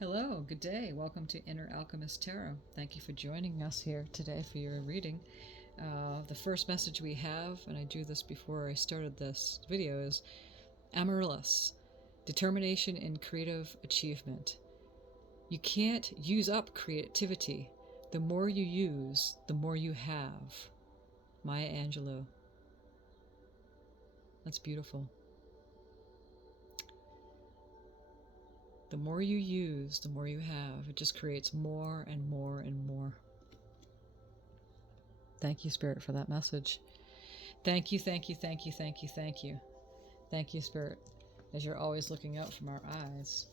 Hello, good day. Welcome to Inner Alchemist Tarot. Thank you for joining us here today for your reading. The first message we have, and I do this before I started this video, is Amaryllis, determination in creative achievement. You can't use up creativity. The more you use, the more you have. Maya Angelou. That's beautiful. The more you use, the more you have. It just creates more and more and more. Thank you, Spirit, for that message. Thank you, thank you, thank you, thank you, thank you. Thank you, Spirit, as you're always looking out from our eyes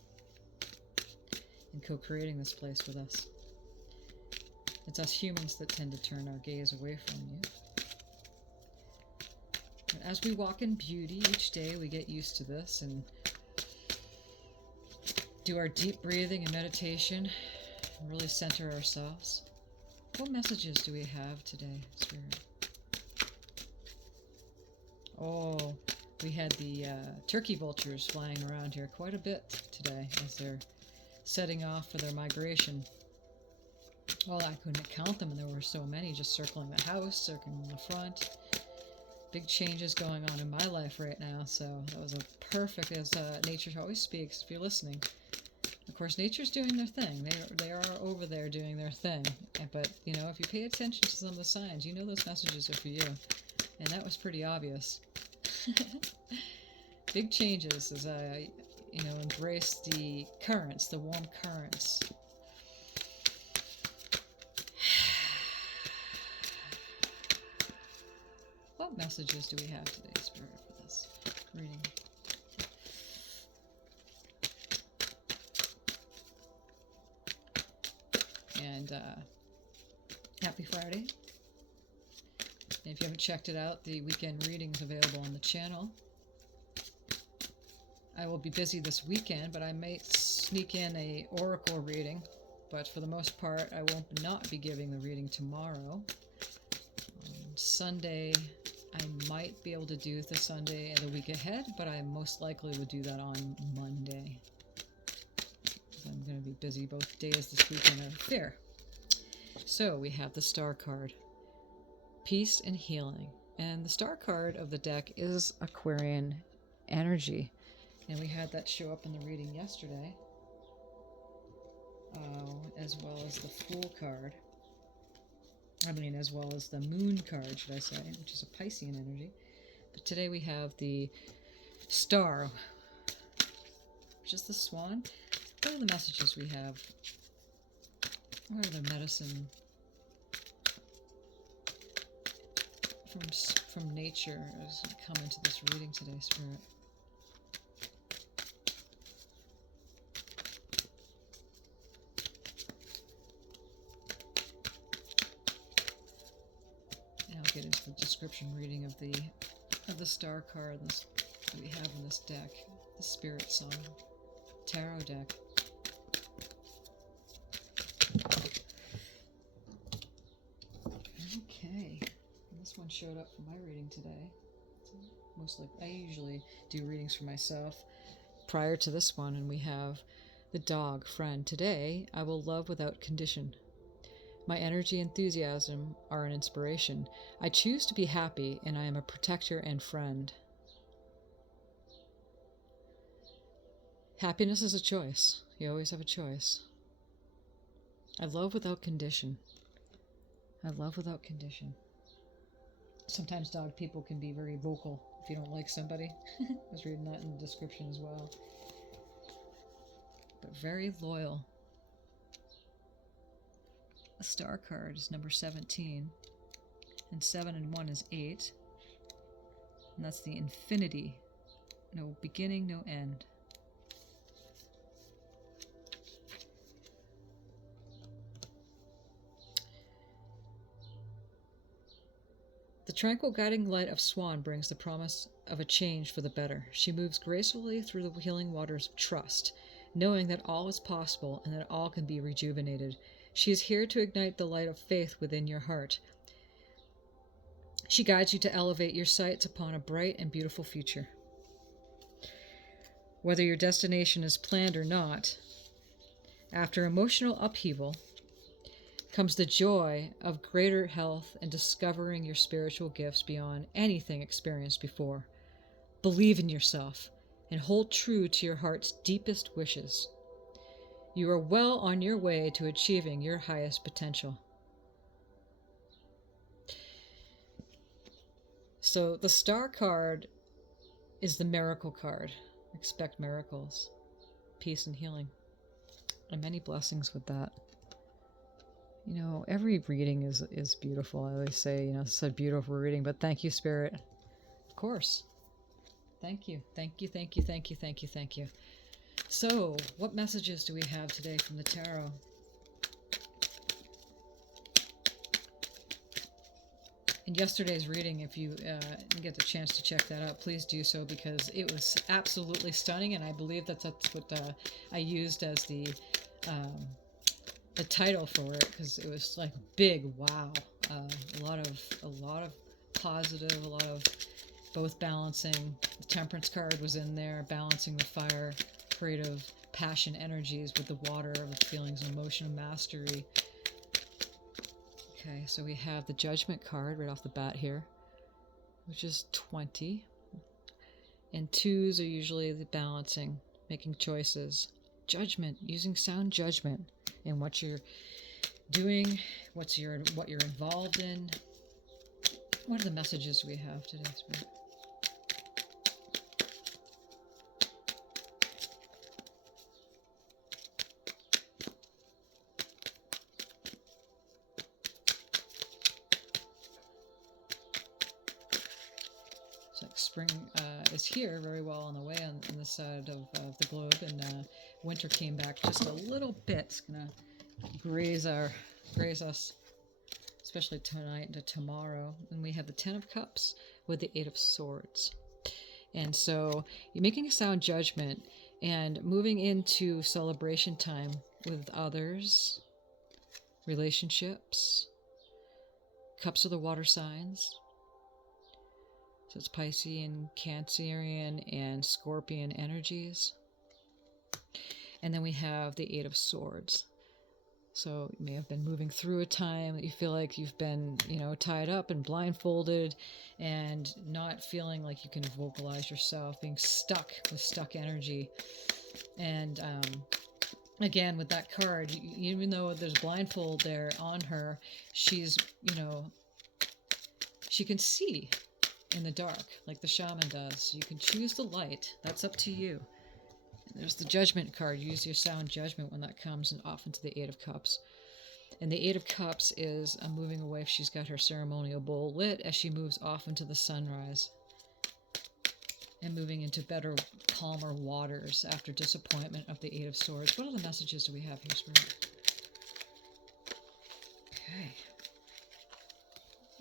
and co-creating this place with us. It's us humans that tend to turn our gaze away from you. And as we walk in beauty each day, we get used to this and do our deep breathing and meditation and really center ourselves. What messages do we have today, Spirit? Oh, we had the turkey vultures flying around here quite a bit today as they're setting off for their migration. Well, I couldn't count them, and there were so many just circling the house, circling the front. Big changes going on in my life right now, so that was a perfect, as nature always speaks, if you're listening. Of course, nature's doing their thing. They are over there doing their thing. But, you know, if you pay attention to some of the signs, you know those messages are for you. And that was pretty obvious. Big changes as I, embrace the currents, the warm currents. What messages do we have today, Spirit, for this reading? And happy Friday. And if you haven't checked it out, the weekend reading's available on the channel. I will be busy this weekend, but I might sneak in a oracle reading. But for the most part, I won't not be giving the reading tomorrow. On Sunday, I might be able to do the Sunday and the week ahead, but I most likely would do that on Monday. I'm going to be busy both days this weekend at a fair. So we have the Star card, Peace and Healing. And the Star card of the deck is Aquarian energy. And we had that show up in the reading yesterday, as well as the Fool card. As well as the Moon card, should I say, which is a Piscean energy. But today we have the Star, which is the Swan. What are the messages we have? What are the medicine from nature as we come into this reading today, Spirit? And I'll get into the description reading of the Star card that we have in this deck, the Spirit Song Tarot deck. Okay, and this one showed up for my reading today. Mostly, I usually do readings for myself prior to this one, and we have the Dog Friend. Today, I will love without condition. My energy and enthusiasm are an inspiration. I choose to be happy, and I am a protector and friend. Happiness is a choice. You always have a choice. I love without condition. I love without condition. Sometimes dog people can be very vocal if you don't like somebody. I was reading that in the description as well. But very loyal. A Star card is number 17. And 7 and 1 is 8. And that's the infinity. No beginning, no end. The tranquil guiding light of Swan brings the promise of a change for the better. She moves gracefully through the healing waters of trust, knowing that all is possible and that all can be rejuvenated. She is here to ignite the light of faith within your heart. She guides you to elevate your sights upon a bright and beautiful future. Whether your destination is planned or not, After emotional upheaval comes the joy of greater health and discovering your spiritual gifts beyond anything experienced before. Believe in yourself and hold true to your heart's deepest wishes. You are well on your way to achieving your highest potential. So the star card is the miracle card. Expect miracles, peace and healing, and many blessings with that. You know, every reading is beautiful. I always say, you know, it's a beautiful reading, but thank you, Spirit. Of course. Thank you. Thank you, thank you, thank you, thank you, thank you. So, what messages do we have today from the tarot? In yesterday's reading, if you get the chance to check that out, please do so, because it was absolutely stunning, and I believe that's what I used as the title for it, because it was like big wow, a lot of positive, a lot of both balancing. The Temperance card was in there, balancing the fire, creative passion energies with the water, with feelings of emotional mastery. Okay, so we have the Judgment card right off the bat here, which is 20. And 2s are usually the balancing, making choices. Judgment, using sound judgment in what you're doing, what you're involved in. What are the messages we have today, Spirit? Spring is here very well on the way on this side of the globe, and winter came back just a little bit. It's gonna graze us, especially tonight into tomorrow. And we have the 10 of Cups with the 8 of Swords. And so you're making a sound judgment and moving into celebration time with others, relationships. Cups are the water signs. So it's Piscean, Cancerian, and Scorpion energies. And then we have the 8 of Swords. So you may have been moving through a time that you feel like you've been, you know, tied up and blindfolded and not feeling like you can vocalize yourself, being stuck with stuck energy. And again, with that card, even though there's blindfold there on her, she's, you know, she can see in the dark, like the shaman does. You can choose the light. That's up to you. And there's the Judgment card. Use your sound judgment when that comes, and off into the 8 of Cups. And the 8 of Cups is moving away. She's got her ceremonial bowl lit as she moves off into the sunrise and moving into better, calmer waters after disappointment of the 8 of Swords. What other messages do we have here, Spirit? Okay.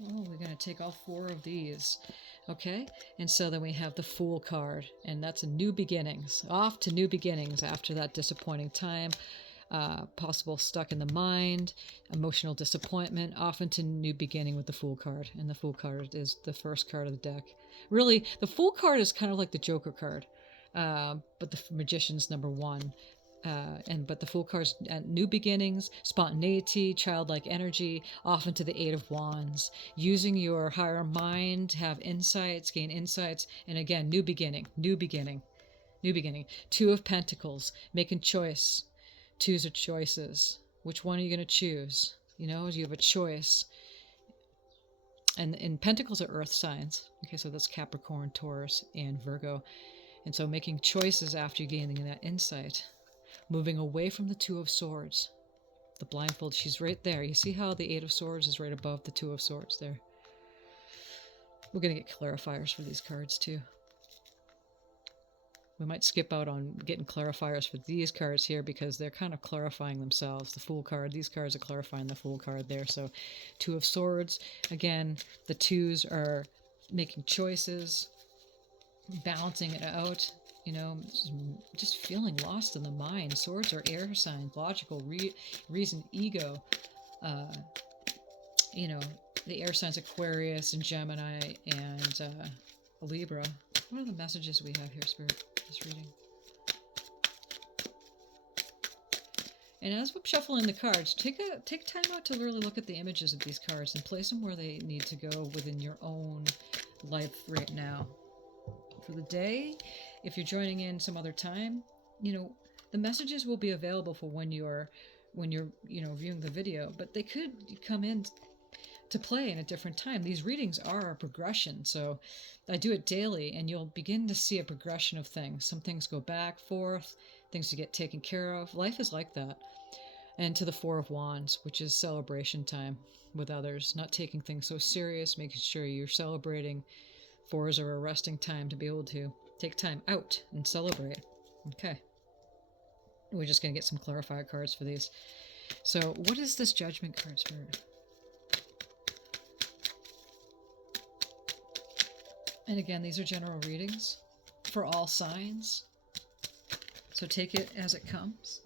Oh, we're going to take all 4 of these. Okay, and so then we have the Fool card, and that's a new beginnings. Off to new beginnings after that disappointing time, possible stuck in the mind, emotional disappointment, off into new beginning with the Fool card. And the Fool card is the first card of the deck. Really, the Fool card is kind of like the Joker card, but the Magician's number 1. But the Fool card's new beginnings, spontaneity, childlike energy, off into the 8 of Wands. Using your higher mind, have insights, gain insights, and again, new beginning, new beginning, new beginning. 2 of Pentacles, making choice. 2s are choices. Which one are you going to choose? You know, you have a choice. And Pentacles are earth signs. Okay, so that's Capricorn, Taurus, and Virgo. And so making choices after gaining that insight. Moving away from the 2 of Swords. The blindfold, she's right there. You see how the 8 of Swords is right above the 2 of Swords there? We're going to get clarifiers for these cards too. We might skip out on getting clarifiers for these cards here because they're kind of clarifying themselves. The Fool card, these cards are clarifying the Fool card there. So 2 of Swords, again, the 2s are making choices, balancing it out. You know, just feeling lost in the mind. Swords are air signs, logical, reason, ego. You know, the air signs Aquarius and Gemini and Libra. What are the messages we have here, Spirit, this reading? And as I'm shuffling the cards, take time out to really look at the images of these cards and place them where they need to go within your own life right now. For the day, if you're joining in some other time, the messages will be available for when you're viewing the video, but they could come in to play in a different time. These readings are a progression, so I do it daily, and you'll begin to see a progression of things. Some things go back, forth, things to get taken care of. Life is like that. And to the Four of Wands, which is celebration time with others, not taking things so serious, making sure you're celebrating. Fours are a resting time to be able to take time out and celebrate. Okay. We're just going to get some clarifier cards for these. So what is this Judgment card, Spirit? And again, these are general readings for all signs. So take it as it comes.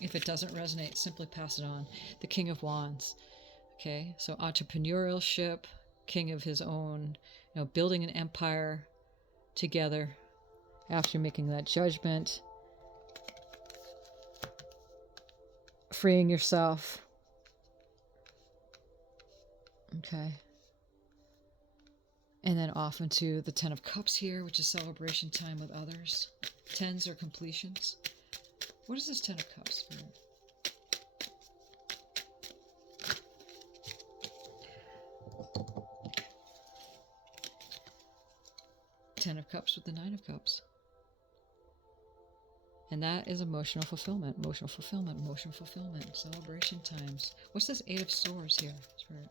If it doesn't resonate, simply pass it on. The King of Wands. Okay, so entrepreneurship, king of his own, building an empire together after making that judgment. Freeing yourself. Okay. And then off into the Ten of Cups here, which is celebration time with others. Tens are completions. What is this Ten of Cups for? Ten of Cups with the Nine of Cups. And that is emotional fulfillment, emotional fulfillment, emotional fulfillment, celebration times. What's this Eight of Swords here, Spirit?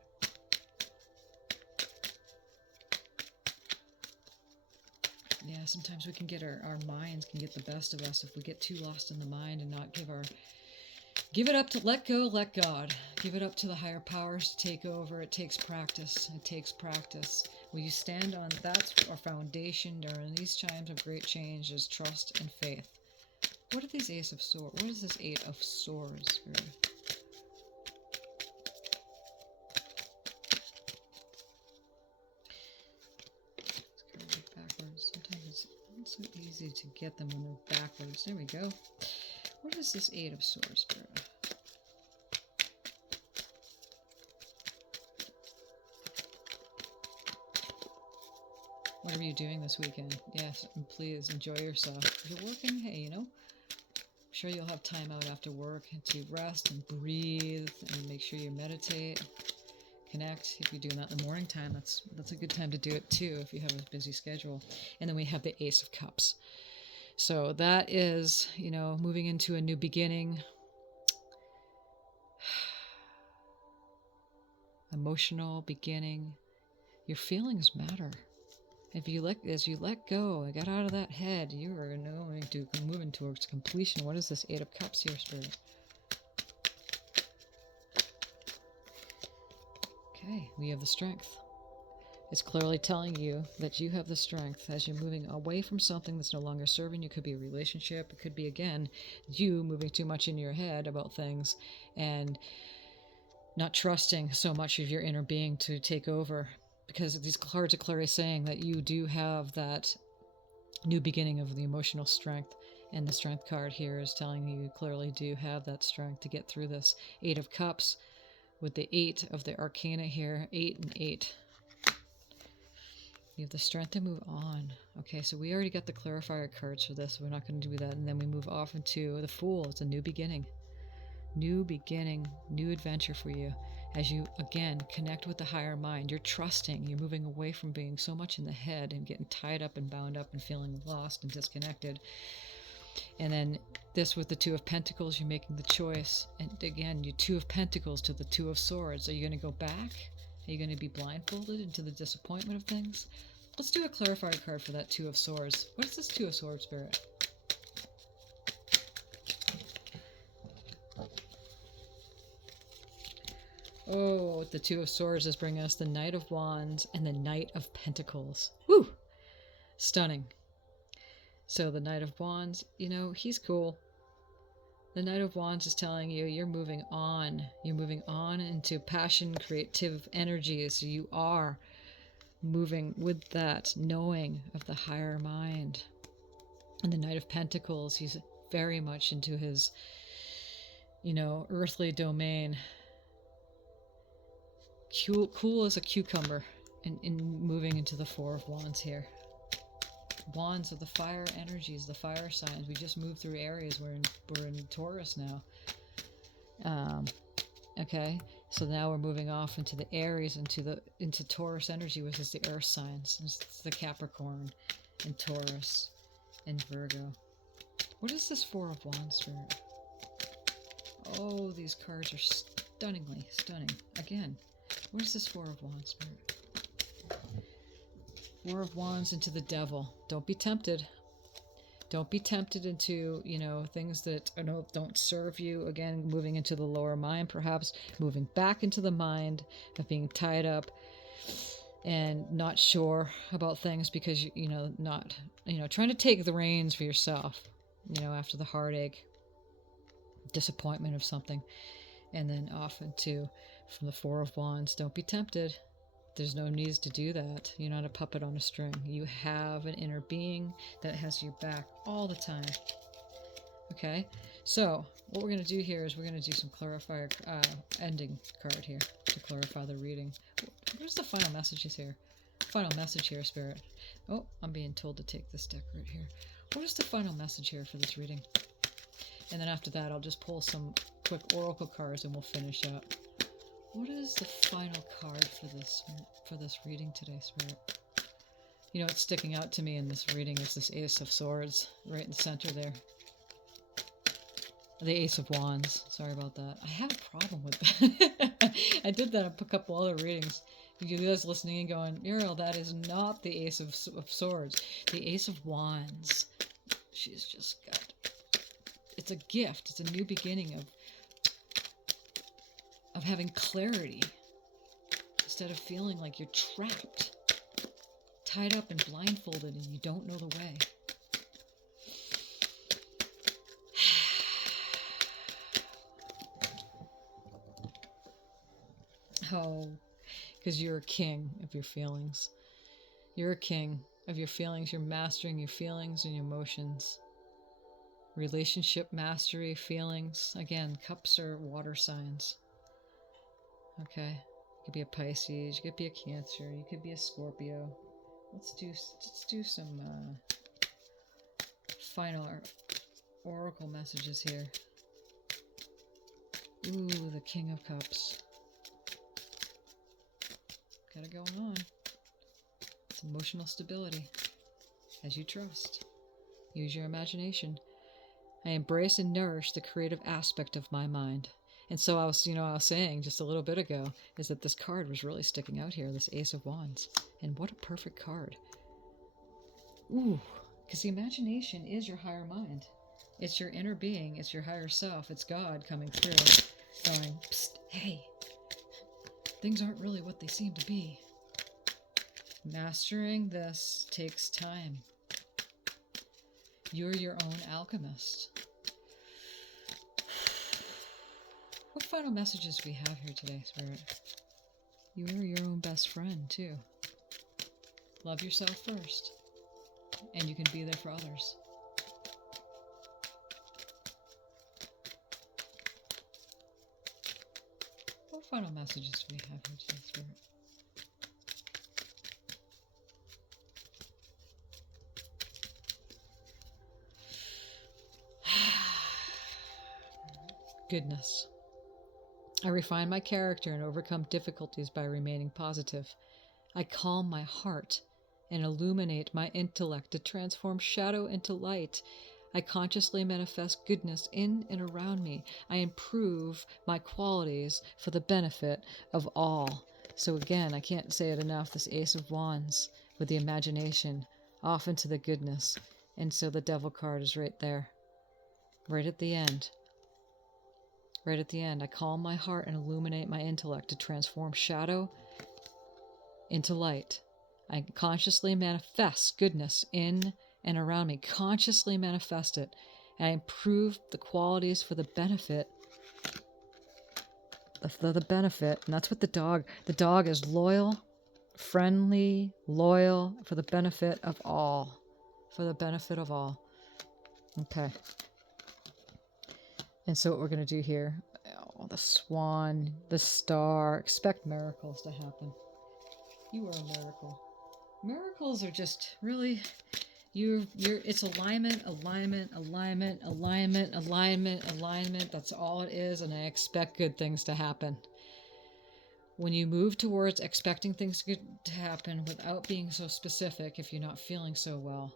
Yeah, sometimes we can get our minds can get the best of us if we get too lost in the mind and not give it up to let go, let God. Give it up to the higher powers to take over. It takes practice. It takes practice. Will you stand on, that's our foundation during these times of great change, is trust and faith. What are these Ace of Swords? What is this Eight of Swords? Sometimes it's not so easy to get them when they're backwards. There we go. What is this Eight of Swords, Spirit? What are you doing this weekend? Yes, and please enjoy yourself. If you're working, hey, I'm sure you'll have time out after work to rest and breathe and make sure you meditate. Connect. If you're doing that in the morning time, that's a good time to do it too if you have a busy schedule. And then we have the Ace of Cups. So that is, moving into a new beginning. Emotional beginning. Your feelings matter. As you let go and get out of that head, you are going to move towards completion. What is this Eight of Cups here, Spirit? Okay, we have the strength. It's clearly telling you that you have the strength as you're moving away from something that's no longer serving you. It could be a relationship. It could be, again, you moving too much in your head about things and not trusting so much of your inner being to take over. Because these cards are clearly saying that you do have that new beginning of the emotional strength. And the Strength card here is telling you clearly do have that strength to get through this. Eight of Cups with the 8 of the Arcana here. 8 and 8. You have the strength to move on. Okay, so we already got the clarifier cards for this. So we're not going to do that. And then we move off into the Fool. It's a new beginning. New beginning. New adventure for you. As you, again, connect with the higher mind. You're trusting. You're moving away from being so much in the head and getting tied up and bound up and feeling lost and disconnected. And then this with the Two of Pentacles, you're making the choice. And again, you Two of Pentacles to the Two of Swords. Are you going to go back? Are you going to be blindfolded into the disappointment of things? Let's do a clarifier card for that Two of Swords. What is this Two of Swords, Spirit? Oh, the Two of Swords is bringing us the Knight of Wands and the Knight of Pentacles. Woo! Stunning. So the Knight of Wands, he's cool. The Knight of Wands is telling you you're moving on. You're moving on into passion, creative energies. You are moving with that knowing of the higher mind. And the Knight of Pentacles, he's very much into his earthly domain. Cool as a cucumber in moving into the Four of Wands here. Wands are the fire energies, the fire signs. We just moved through Aries. We're in Taurus now. Okay, so now we're moving off into the Aries, into Taurus energy, which is the earth signs. It's the Capricorn and Taurus and Virgo. What is this Four of Wands, Spirit? Oh, these cards are stunningly stunning. Again, what is this Four of Wands, Spirit? Four of Wands into the Devil. Don't be tempted. Don't be tempted into, things that don't serve you. Again, moving into the lower mind, perhaps moving back into the mind of being tied up and not sure about things because, not, trying to take the reins for yourself, after the heartache, disappointment of something, and then off into from the Four of Wands. Don't be tempted. There's no need to do that. You're not a puppet on a string. You have an inner being that has your back all the time. Okay? So, what we're going to do here is we're going to do some clarifier, ending card here to clarify the reading. What is the final messages here? Final message here, Spirit. Oh, I'm being told to take this deck right here. What is the final message here for this reading? And then after that, I'll just pull some quick oracle cards and we'll finish up. What is the final card for this reading today, Spirit? What's sticking out to me in this reading is this Ace of Swords right in the center there. The Ace of Wands. Sorry about that. I have a problem with that. I did that in a couple other readings. You guys listening and going, Ariel, that is not the Ace of Swords. The Ace of Wands. She's just got... It's a gift. It's a new beginning of having clarity instead of feeling like you're trapped, tied up and blindfolded and you don't know the way. Oh, because you're a king of your feelings. You're a king of your feelings. You're mastering your feelings and your emotions. Relationship mastery, feelings. Again, cups are water signs. Okay, you could be a Pisces, you could be a Cancer, you could be a Scorpio. Let's do some final oracle messages here. Ooh, the King of Cups. Got it going on. It's emotional stability. As you trust. Use your imagination. I embrace and nourish the creative aspect of my mind. And so I was saying just a little bit ago is that this card was really sticking out here, this Ace of Wands. And what a perfect card. Ooh, because the imagination is your higher mind. It's your inner being. It's your higher self. It's God coming through, going, psst, hey, things aren't really what they seem to be. Mastering this takes time. You're your own alchemist. What final messages do we have here today, Spirit? You are your own best friend, too. Love yourself first, and you can be there for others. What final messages do we have here today, Spirit? Goodness. I refine my character and overcome difficulties by remaining positive. I calm my heart and illuminate my intellect to transform shadow into light. I consciously manifest goodness in and around me. I improve my qualities for the benefit of all. So again, I can't say it enough, this Ace of Wands with the imagination off into the goodness. And so the Devil card is right there, right at the end. Right at the end, I calm my heart and illuminate my intellect to transform shadow into light. I consciously manifest goodness in and around me. Consciously manifest it. And I improve the qualities for the benefit. The benefit. And that's what the dog is loyal, friendly, loyal, for the benefit of all. For the benefit of all. Okay. And so what we're going to do here, oh, the swan, the star, expect miracles to happen. You are a miracle. Miracles are just really, it's alignment, alignment, alignment, alignment, alignment, alignment. That's all it is, and I expect good things to happen. When you move towards expecting things to happen without being so specific, if you're not feeling so well,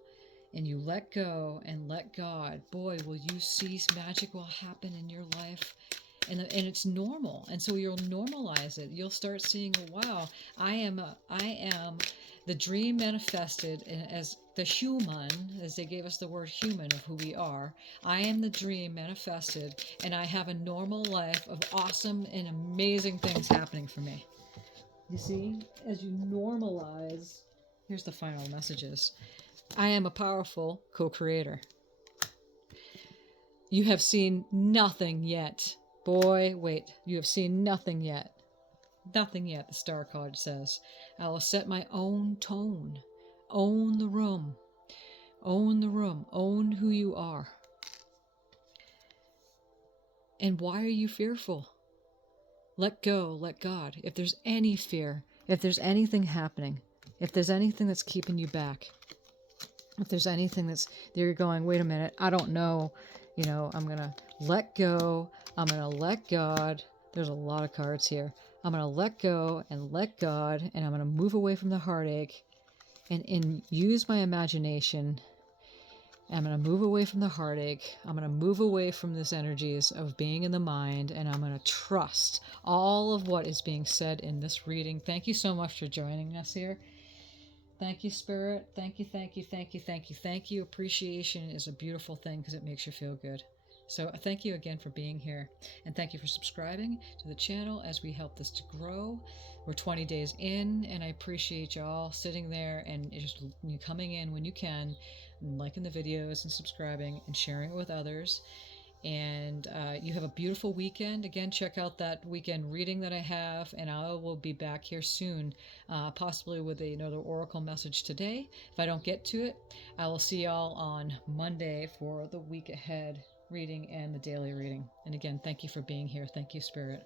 and you let go and let God, boy, will you see magic will happen in your life. And it's normal. And so you'll normalize it. You'll start seeing, wow, I am the dream manifested as the human, as they gave us the word human of who we are. I am the dream manifested, and I have a normal life of awesome and amazing things happening for me. You see, as you normalize, here's the final messages. I am a powerful co-creator. You have seen nothing yet. Boy, wait, you have seen nothing yet. Nothing yet, the star card says. I will set my own tone. Own the room. Own the room. Own who you are. And why are you fearful? Let go, let God. If there's any fear, if there's anything happening, if there's anything that's keeping you back, if there's anything that's, you're going, wait a minute, I don't know, I'm going to let go, I'm going to let God. There's a lot of cards here. I'm going to let go and let God, and I'm going to move away from the heartache and use my imagination. I'm going to move away from the heartache. I'm going to move away from these energies of being in the mind, and I'm going to trust all of what is being said in this reading. Thank you so much for joining us here. Thank you, Spirit. Thank you, thank you, thank you, thank you, thank you. Appreciation is a beautiful thing because it makes you feel good. So thank you again for being here. And thank you for subscribing to the channel as we help this to grow. We're 20 days in, and I appreciate y'all sitting there and just coming in when you can, and liking the videos and subscribing and sharing it with others. And you have a beautiful weekend. Again, check out that weekend reading that I have, and I will be back here soon, possibly with another oracle message today. If I don't get to it, I will see y'all on Monday for the week ahead reading and the daily reading. And again, thank you for being here. Thank you, Spirit.